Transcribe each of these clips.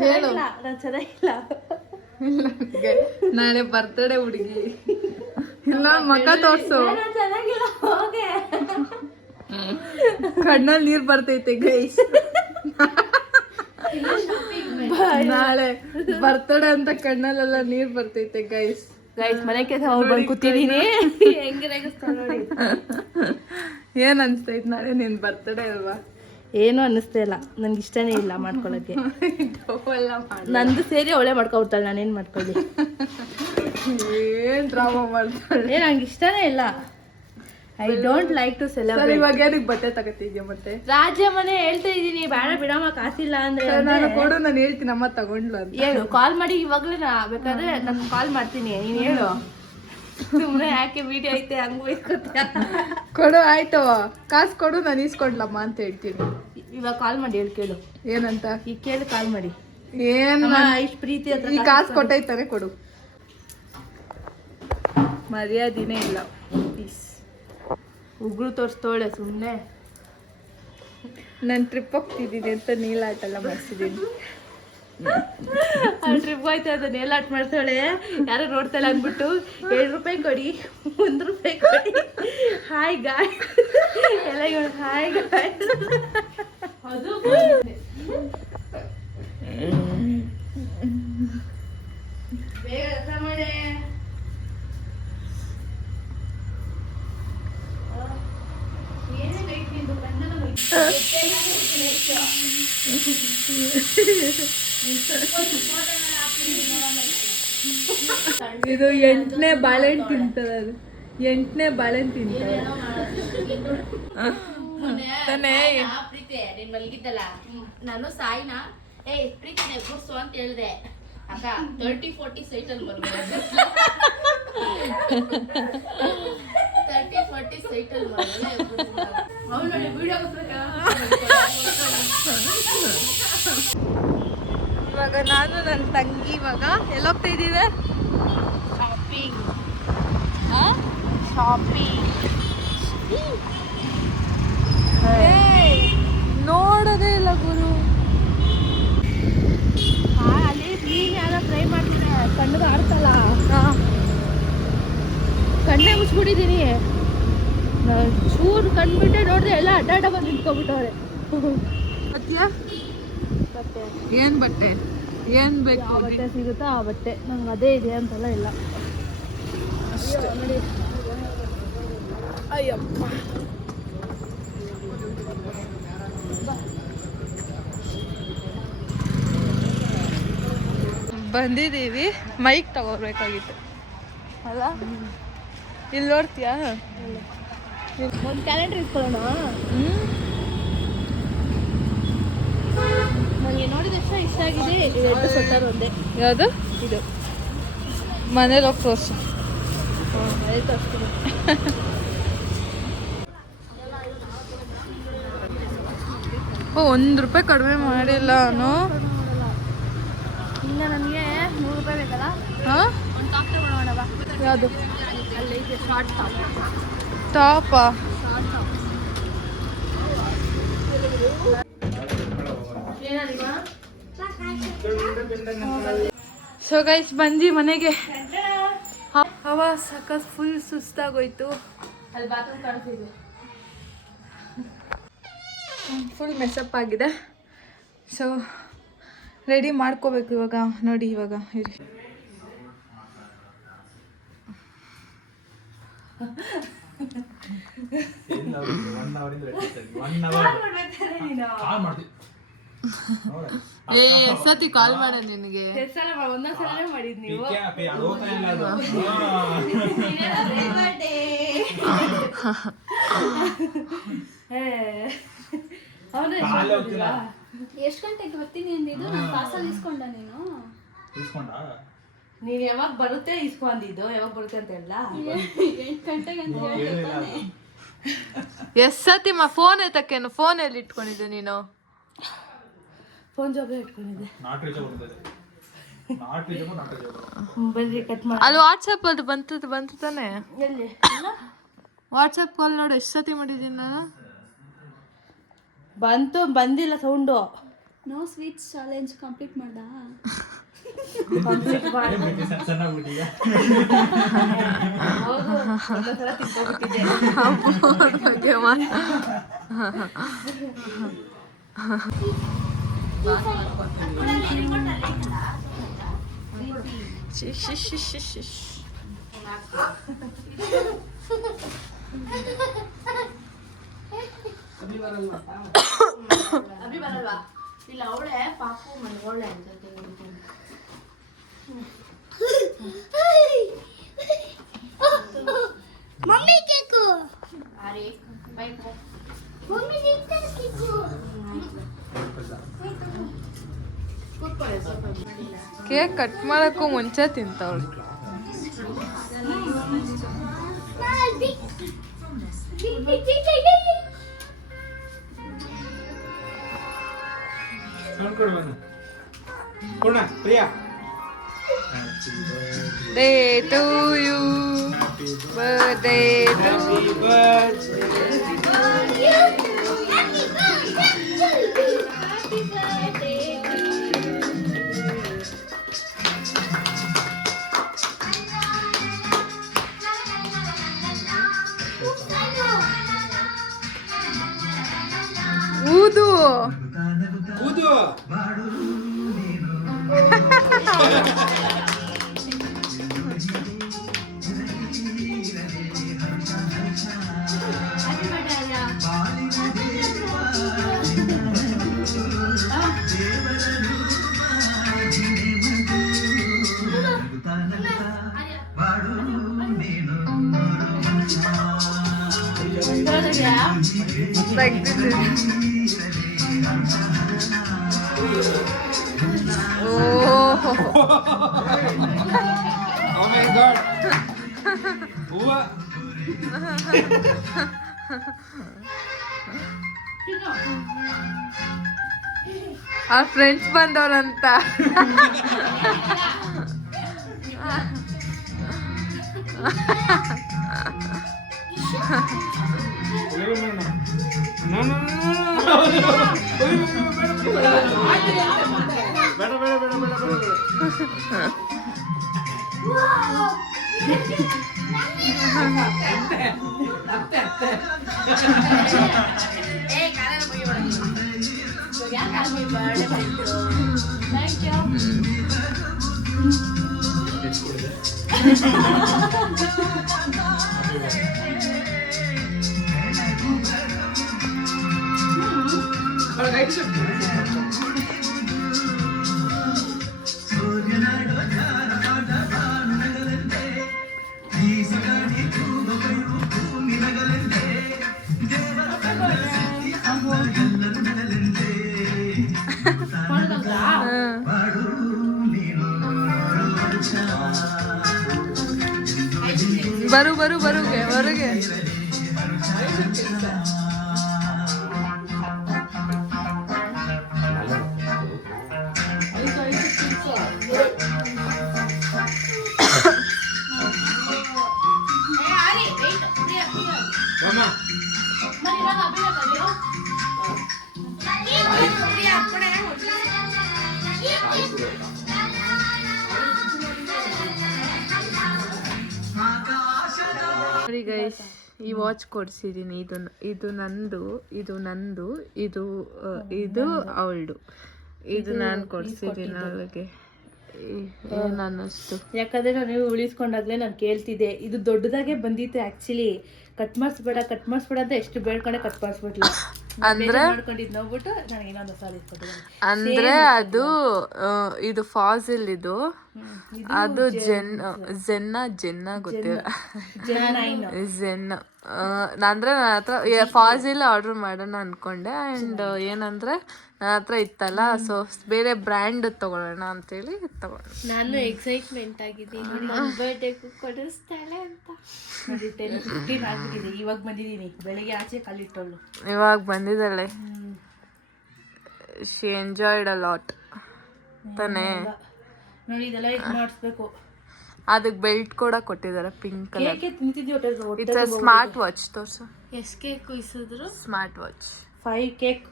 ಹೇಳು. ನಾನು ಚೆನ್ನಾಗಿಲ್ಲ. ನಾಳೆ ಬರ್ತಡೇ ಹುಡುಗಿ. ಇಲ್ಲ ಮಕ್ಕ ತೋರ್ಸು. ಚೆನ್ನಾಗಿಲ್ಲ ಹೋಗೆ. ಕಣ್ಣಲ್ಲಿ ನೀರ್ ಬರ್ತೈತೆ ಗೈಸ್. ನಾಳೆ ಬರ್ತಡೇ ಅಂತ ಕಣ್ಣಲ್ಲೆಲ್ಲ ನೀರ್ ಬರ್ತೈತೆ ಗೈಸ್. ಮನೆ ಕೆಲಸ ಅವ್ರು ಬಂದು ಕೂತಿದೀನಿ. ಹೆಂಗೆ ರೇಗಿಸ್ತಾರೆ ನೋಡಿ. ಏನ್ ಅನ್ಸ್ತೈತ್ ನಾಳೆ ನಿನ್ ಬರ್ತಡೇ ಅಲ್ವಾ? ಏನು ಅನ್ನಿಸ್ತಾ ಇಲ್ಲ, ನನ್ಗೆ ಇಷ್ಟನೇ ಇಲ್ಲ ಮಾಡ್ಕೊಳಕ್ಕೆ. ನಂದು ಸೇರಿ ಅವಳೇ ಮಾಡ್ಕೊಬಿಡ್ತಾಳೆ, ನಾನೇನ್ ಮಾಡ್ಕೊಳ್ಳಿ. ಏನ್ ಡ್ರಾಮಾ ಮಾಡ್ತಾಳೆ. ನಂಗೆ ಇಷ್ಟನೇ ಇಲ್ಲ. I don't like to celebrate. ಇವಾಗ ಏನಕ್ಕೆ ಬಟ್ಟೆ ತಗೋತಿದ್ಯಾ ಮತ್ತೆ? ರಾಜ್ಯ ಮನೆ ಹೇಳ್ತಾ ಇದೀನಿ, ಬೇಡ ಬಿಡಮ್ಮ ಕಾಸಿಲ್ಲ ಅಂದ್ರೆ. ನಾನು ಕೊಡು, ನಾನು ಹೇಳ್ತೀನಿ ಅಮ್ಮ ತಗೊಂಡ್ಲು ಅಂತ. ಹೇಳು, ಕಾಲ್ ಮಾಡಿ ಇವಾಗ್ಲೇ ಬೇಕಾದ್ರೆ ನಾನು ಕಾಲ್ ಮಾಡ್ತೀನಿ, ನೀನ್ ಹೇಳು. ಸುಮ್ಮನೆ ಯಾಕೆ ವಿಡಿಯೋ ಐತೆ ಹಂಗ ಇಸ್ಕೊತ್ಯಾ? ಕೊಡು ಆಯ್ತು, ಕಾಸು ಕೊಡು, ನಾನು ಇಸ್ಕೊಡ್ಲಮ್ಮ ಅಂತ ಹೇಳ್ತೀನಿ. ಇವಾಗ ಕಾಲ್ ಮಾಡಿ ಹೇಳಿ, ಕೇಳು ಏನಂತ. ಈಗ ಕೇಳಿ ಕಾಲ್ ಮಾಡಿ. ಏನ್ ಇಷ್ಟು ಪ್ರೀತಿ ಈ ಕಾಸು ಕೊಟ್ಟೈತಾನೆ ಕೊಡು. ಮರ್ಯಾದಿನೇ ಇಲ್ಲ. ಪ್ಲೀಸ್ ಉಗುರು ತೋರಿಸ್ತೋಳೆ ಸುಮ್ಮನೆ. ನಾನು ಟ್ರಿಪ್ ಹೋಗ್ತಿದ್ದೀನಿ ಅಂತ ನೀಲಾಟೆಲ್ಲ ಮಾಡಿಸಿದ್ದೀನಿ. ಟ್ರಿಪ್ ಹೋಯ್ತು ಅದು ನೇಲಾಟ್ ಮಾಡ್ತಾಳೆ. ಯಾರು ನೋಡ್ತಾಳೆ ಅಂದ್ಬಿಟ್ಟು 7 ರೂಪಾಯಿ ಕೊಡಿ, 1 ರೂಪಾಯಿ ಕೊಡಿ, ಹಾಯ್ ಗಾಯ್ ಎಲ್ಲ ಹಾಯ್ ಗಾಯ್. ಅದು ಬೇಗ ಕೆಲಸ ಮಾಡಿ. ಏನೇ ಬೇಕು ನಿಂದು ಕಣ್ಣಲ್ಲ ಇದು 8ನೇ ಬಾಳೆಹಣ್ಣು ತಿಂತದ. ಅದು 8ನೇ ಬಾಳೆಹಣ್ಣು ತಿಂತದ ತಾನೇ. ಪ್ರೀತಿ ನೀನ್ ಮಲಗಿದ್ದಲ್ಲ, ನಾನು ಸಾಯಿನ ಪ್ರೀತಿನೇ ಗುರ್ಸು ಅಂತ ಹೇಳ್ದೆ. ಅಕ್ಕ 30-40 ಸೈಟಲ್ಲಿ ಬರ್ಬೋದು. 30-40 ಸೈಟಲ್ಲಿ ನೋಡಿ ವಿಡಿಯೋ. ಇವಾಗ ನಾನು ನನ್ನ ತಂಗಿ ಇವಾಗ ಎಲ್ಲೋಗ್ತಾ ಇದ್ದೀವಿ? ಶಾಪಿಂಗ್. ಶಾಪಿಂಗ್ ನೋಡೋದೇ ಇಲ್ಲ ಗುರು. ಅಲ್ಲಿ ಮೀನ್ ಯಾರ ಫ್ರೈ ಮಾಡ್ತಾರೆ, ಕಣ್ಣಿಗೆ ಆಡ್ತಲ್ಲ, ಕಣ್ಣೇ ಮುಚ್ಬಿಟ್ಟಿದ್ದೀನಿ. ಚೂರು ಕಣ್ಬಿಟ್ಟೆ ನೋಡಿದ್ರೆ ಎಲ್ಲ ಅಡ್ಡಾಡ ಬಂದು ನಿಂತ್ಕೊಬಿಟ್ಟವ್ರೆ. ಮತ್ಯಾ ಮತ್ತೆ ಏನ್ ಬಟ್ಟೆ ಏನ್ ಬೇಕು? ಯಾವ ಬಟ್ಟೆ ಸಿಗುತ್ತಾ ಆ ಬಟ್ಟೆ, ನಂಗೆ ಅದೇ ಇದೆ ಅಂತೆಲ್ಲ ಇಲ್ಲ. ನೋಡಿ ಅಯ್ಯಪ್ಪ. ಬಂದಿದ್ದೀವಿ, ಮೈಕ್ ತಗೋಬೇಕಾಗಿತ್ತು ಅಲ್ಲ? ಇಲ್ಲಿ ನೋಡ್ತೀಯಾ? ಒಂದು ಕ್ಯಾಲೆಂಡರ್ ಇಸ್ಕೊಳ್ಳೋಣ. ನನಗೆ ನೋಡಿದ ತಕ್ಷಣ ಇಷ್ಟ ಆಗಿದೆ. ಎರಡು ಸ್ವೆಟರ್ ಒಂದೇ. ಯಾವುದು ಇದು? ಮನೇಲಿ ಹೋಗಿ ತೋರಿಸು. ಮನೇಲಿ ತೋರಿಸ್ತೀನಿ. ₹1 ಕಡಿಮೆ ಮಾಡಿಲ್ಲ ಅವನು. ಇನ್ನು ನನಗೆ 100 ರೂಪಾಯಿ ಬೇಕಲ್ಲ. ಹಾಂ, ಒಂದು ಟಾಪ್ ತಗೊಳ್ಳೋಣ ಬಾ. ಯಾವುದು? ಅಲ್ಲಿ ಇದೆ ಶಾರ್ಟ್ ಟಾಪ್. ಟಾಪಾ? Short top. ಏನಾದಿಮ್ಮ? ಸೊ ಗೈಸ್ ಬಂದು ಮನೆಗೆ. ಹವ ಸಖತ್ ಫುಲ್ ಸುಸ್ತಾಗೋಯ್ತು. ಅಲ್ಲಿ ಬಾತ್ರೂಮ್ ಕಾಣಿಸ್ತಿದೆ. ಫುಲ್ ಮೆಸಪ್ ಆಗಿದೆ. ಸೊ ರೆಡಿ ಮಾಡ್ಕೋಬೇಕು ಇವಾಗ. ನೋಡಿ ಇವಾಗ ಇರಿ. ಸತಿ ಕಾಲ್ ಮಾಡ ನಿನಗೆ. ಒಂದೊಂದ್ಸಲ ಮಾಡಿದ್ ನೀವು. ಎಷ್ಟು ಗಂಟೆಗೆ ಬರ್ತೀನಿ ಅಂದಿದ್ದು? ನಾನು ಪಾರ್ಸಲ್ ಇಸ್ಕೊಂಡ ನೀನು? ನೀನ್ ಯಾವಾಗ ಬರುತ್ತೆ ಇಸ್ಕೊಂಡಿದ್ದು, ಯಾವಾಗ ಬರುತ್ತೆ ಅಂತ ಹೇಳ. 8 ಗಂಟೆಗೆ ಅಂತ ಹೇಳ್ತಾನೆ. ಎಸ್ ಸತಿ ಫೋನ್ ಎತ್ತಕ್ಕೇನು? ಫೋನ್ ಎಲ್ಲಿ ಇಟ್ಕೊಂಡಿದ್ದೆ ನೀನು? ಫೋನ್ ಜಾಬ್ ಇಟ್ಕೊಂಡಿದ್ದೆ. ಬನ್ರಿ ಕಟ್ ಮಾಡಿ. ಅಲ್ಲಿ ವಾಟ್ಸಪ್ ಅದು ಬಂತು ತಾನೆ? ಎಲ್ಲಿ? ವಾಟ್ಸಪ್ ಕಾಲ್ ನೋಡು, ಎಷ್ಟು ಸತಿ ಮಾಡಿದ್ದೀನಿ ನಾನು. ಬಂದಿಲ್ಲ sound. No sweets challenge complete ಮಾಡ್ದ. ಕಂಪ್ಲೀಟ್ ಮಾಡಿ ಸಣ್ಣ ಬಿಟ್ಟಿದ್ಯಾ ಹೌದು ಒಂದೊಂದ್ ಸಲ ತಿನ್ಕೊಂಡ್ಬಿಟ್ಟಿದ್ದೆ. ಅಭಿ ಬರಲ್ವಾ? ಇಲ್ಲ ಅವಳೆ ಪಾಪು ಮನ್ಗೊಳ್ಳೆ ಅನ್ಸುತ್ತೆ. मम्मी केक ಅರೆ ಬೈ ಬೈ. मम्मी देखते केक ಕೂತ್ಕೊಳ್ಳಿ ಸ್ವಲ್ಪ ಮಾಡಿಲ್ಲ. ಕೇಕ್ ಕಟ್ ಮಾಡೋಕ್ಕೂ ಮುಂಚೆ ತಿಂತವಳು. ನೋಡ್ಕೊಡು ಬನ್ನಿ Poorna Priya day to you, birthday to ಊದು. ಕೂದು ತೆಗ್ದಿದ್ದೀನಿ. ಓ Oh my god ಹೂವ ಆ ಫ್ರೆಂಡ್ಸ್ ಬಂದವ್ರಂತ. ಬೇಡ ಬೇಡ ಬೇಡ ಬೇಡ ಬೇಡ ಬರು ಬರು ಬರುಗೆ ಹೊರಗೆ. ಅಮ್ಮ ನೋಡಿ ಗೈಸ್, ಈ ವಾಚ್ ಕೊಡ್ಸಿದ್ದೀನಿ. ಇದು ನಂದು, ಇದು ನಂದು, ಇದು ಇದು ಅವಳದು. ಇದು ನಾನು ಕೊಡ್ಸಿದ್ದೀನಿ ಅವಳಿಗೆ. ಏನು ಅನ್ನಿಸ್ತು? ಯಾಕಂದ್ರೆ ನಾನು ಉಳಿಸ್ಕೊಂಡಾಗ್ಲೇ ನಾನು ಕೇಳ್ತಿದ್ದೆ. ಇದು ದೊಡ್ಡದಾಗೆ ಬಂದಿತ್ತು ಆಕ್ಚುಲಿ. ಕಟ್ ಮಾಡಿಸ್ಬೇಡ ಅಂತ ಎಷ್ಟು ಬೇಡ್ಕೊಂಡೆ ಕಟ್ ಮಾಡಿಸ್ಬಿಟ್ಲ. ಅಂದ್ರೆ ಮಾಡ್ಕೊಂಡಿದ್ ನೋಡ್ಬಿಟ್ಟು ನನಗೆ ಇನ್ನೊಂದು ಸಾಲ ಇಸ್ಕೊಟ್ಟಿದ್ದೀನಿ. ಅಂದ್ರೆ ಅದು ಇದು ಫಾಸಿಲ್, ಇದು ಅದು ಜೆನ್ನ ಗೊತ್ತಿಲ್ಲ. ಜೆನ್ ಅಂದ್ರೆ ನನ್ನ ಹತ್ರ ಫಾಸಿಲ್ ಆರ್ಡರ್ ಮಾಡೋಣ ಅನ್ಕೊಂಡೆ. ಆ್ಯಂಡ್ ಏನಂದ್ರೆ ನನ್ನ ಹತ್ರ ಇತ್ತಲ್ಲ, ಸೊ ಬೇರೆ ಬ್ರ್ಯಾಂಡ್ ತಗೊಳ್ಳೋಣ ಅಂತೇಳಿ ತಗೊಂಡೆ. ನಾನು ಎಕ್ಸೈಟ್ಮೆಂಟ್ ಆಗಿದ್ದೀನಿ ನನ್ನ ಬರ್ಡೇಗೂ ಕೊಡಿಸ್ತಾಳೆ ಅಂತ. ನೋಡಿ 10:15 ಆಗ್ಬಿಟ್ಟಿದೆ. ಇವಾಗ ಬಂದಿದ್ದೀನಿ. ಬೆಳಗ್ಗೆ ಆಚೆ ಕಾಲಿಟ್ಟವಳು. ಇವಾಗ ಬಂದಿದ್ದಾಳೆ. ಶಿ ಎಂಜಾಯ್ಡ್ ಅ ಲಾಟ್ ತಾನೇ. ನೋಡಿ ಇದೆಲ್ಲ ಇದು ಮಾಡಿಸ್ಬೇಕು. ಅದಕ್ಕೆ ಬೆಲ್ಟ್ ಕೂಡ ಕೊಟ್ಟಿದ್ದಾರೆ, ಪಿಂಕ್ ಕಲರ್. ಕೇಕೆ ತಿಂತಿದ್ವಿ ಇಟ್ಸ್ ಅ ಸ್ಮಾರ್ಟ್ ವಾಚ್. ತೋರ್ಸು. ಎಷ್ಟು ಕೇಕ್ ಕುಯ್ಸಿದ್ರು? Smart watch. 5 ಕೇಕ್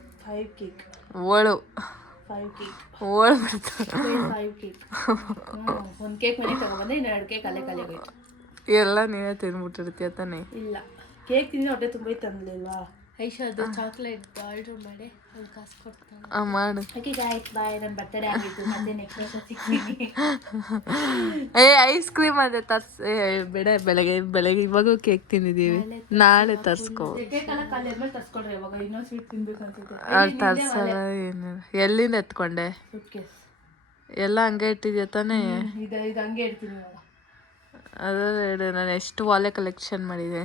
ಓಳು 5 ಕೇಕ್ ಓಡ್ಬಿಡ್ತು 5 ಕೇಕ್ ಒಂದು ಕೇಕ್ ಮನೆಗೆ ತಗೊಬಂದೆ ಇನ್ನು 2 ಕೇಕ್ ಅಲ್ಲೇ ಖಾಲಿ ಆಗೋಯ್ತು. ಎಲ್ಲ ನೀವೇ ತಿಂದ್ಬಿಟ್ಟಿರ್ತೀಯ ತಾನೆ. ಇಲ್ಲ ಕೇಕ್ ತಿಂದು ಹೊಟ್ಟೆ ತುಂಬ ತಂದಿಲ್ವಾ. ಐಶು ಅದು ಚಾಕ್ಲೇಟ್ ಆರ್ಡರ್ ಮಾಡಿ ಅಲ್ಲಿ ಕಾಸು ಕೊಡ್ತಾನೆ. ಮಾಡು. ಓಕೆ ಗಾಯ್ಸ್ ಬಾಯ್, ನನ್ನ ಬರ್ತಡೇ ಆಗಿತ್ತು, ಮತ್ತೆ ನೆಕ್ಸ್ಟ್ ವರ್ಷ ಸಿಗ್ತೀನಿ. ಐಸ್ ಕ್ರೀಮ್ ಅದೇ ಬೇಡ, ಬೆಳಗ್ಗೆ ಇವಾಗೂ ಕೇಕ್ ತಿಂದಿದ್ದೀವಿ, ನಾಳೆ ತರ್ಸ್ಕೋ. ಕೇಕ್ ಎಲ್ಲ ಖಾಲಿ ಆದ್ಮೇಲೆ ತರ್ಸ್ಕೊಡ್ರಿ. ಇವಾಗ ಇನ್ನೊಂದು ಸ್ವೀಟ್ ತಿನ್ಬೇಕು ಅನ್ಸುತ್ತೆ. ಅಲ್ಲಿ ತರ್ಸಲ್ಲ ಏನು. ಎಲ್ಲಿಂದ ಎತ್ಕೊಂಡೆ? ಸುಟ್ಕೇಸ್ ಎಲ್ಲ ಹಂಗೆ ಇಟ್ಟಿದ್ಯಾ ತಾನೇ? ಇದು ಹಂಗೆ ಇಡ್ತೀನಿ ಇವಾಗ. ಅದೇ ನಾನು ಎಷ್ಟು ವಾಲೆ ಕಲೆಕ್ಷನ್ ಮಾಡಿದೆ.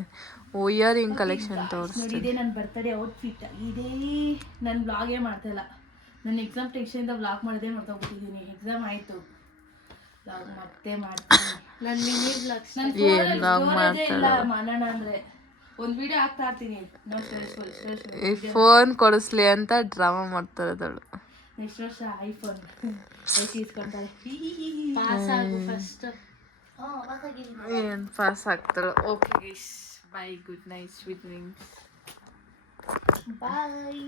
ಇಯರಿಂಗ್ ಕಲೆಕ್ಷನ್ ನೋಡಿ, ತೋರಿಸ್ತೀನಿ. ಇದೇ ನನ್ನ ಬರ್ತಡೇ ಔಟ್ಫಿಟ್. ಇದೇ ನಾನು ವ್ಲಾಗೇ ಮಾಡ್ತಾಯಿಲ್ಲ. ನಾನು ಎಕ್ಸಾಮ್ ಟೆನ್ಷನಿಂದ ವ್ಲಾಗ್ ಮಾಡೋದೇ ಮಾಡ್ತೋಗ್ಬಿಟ್ಟಿದ್ದೀನಿ. ಎಕ್ಸಾಮ್ ಆಯಿತು, ವ್ಲಾಗ್ ಮತ್ತೆ ಮಾಡ್ತೀನಿ. ನನ್ನ ಮಿನಿ ಬ್ಲಾಗ್ಸ್ ನನ್ನ ಸ್ಟೋರೇಜೇ ಇಲ್ಲ ಮಾಡೋಣ ಅಂದರೆ ಒಂದು ವಿಡಿಯೋ ಹಾಕ್ತಾ ಇರ್ತೀನಿ. ಈ ಫೋನ್ ಕೊಡಿಸ್ಲಿ ಅಂತ ಡ್ರಾಮಾ ಮಾಡ್ತಾರೆ ಅದಳು. ನೆಕ್ಸ್ಟ್ ವರ್ಷ ಐಫೋನ್ ಇಸ್ಕೊಂತಾರೆ. ಪಾಸ್ ಆಗು ಫಸ್ಟ್. ಏನು ಪಾಸ್ ಆಗ್ತಾಳೆ. Okay bye, good night, sweet dreams. ಬಾಯ್.